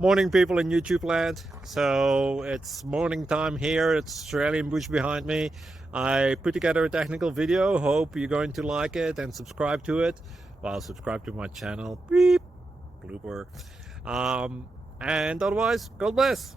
Morning, people in YouTube land. So it's morning time here. It's Australian bush behind me. I put together a technical video. Hope you're going to like it and subscribe to it. Well, subscribe to my channel. Beep. Blooper. And otherwise, God bless.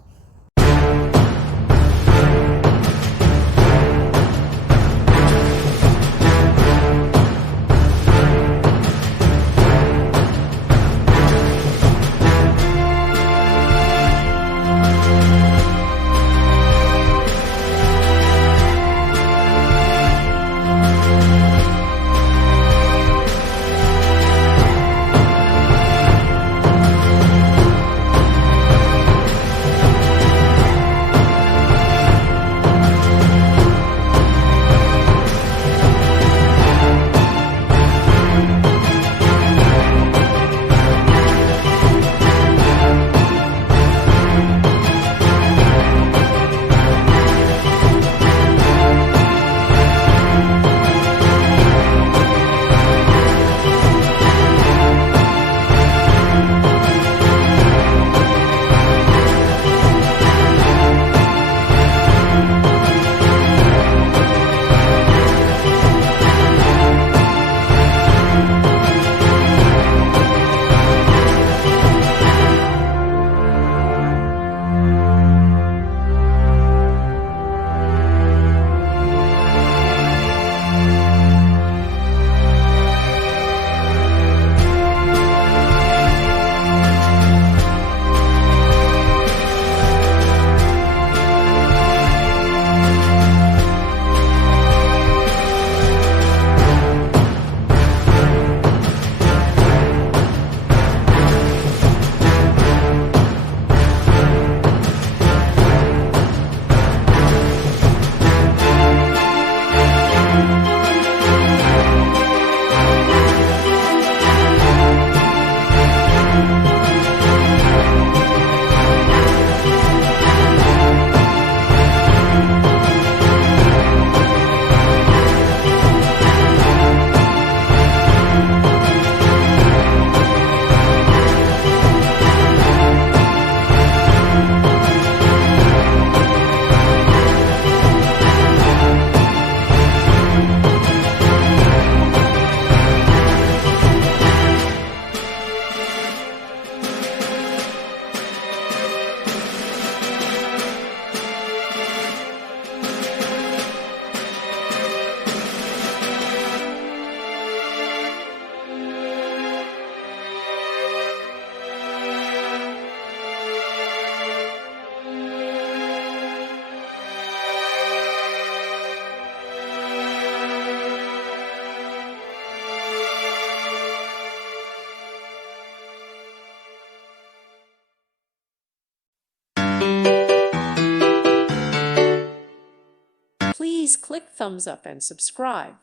Please click thumbs up and subscribe.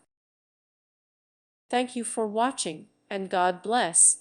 Thank you for watching, and God bless.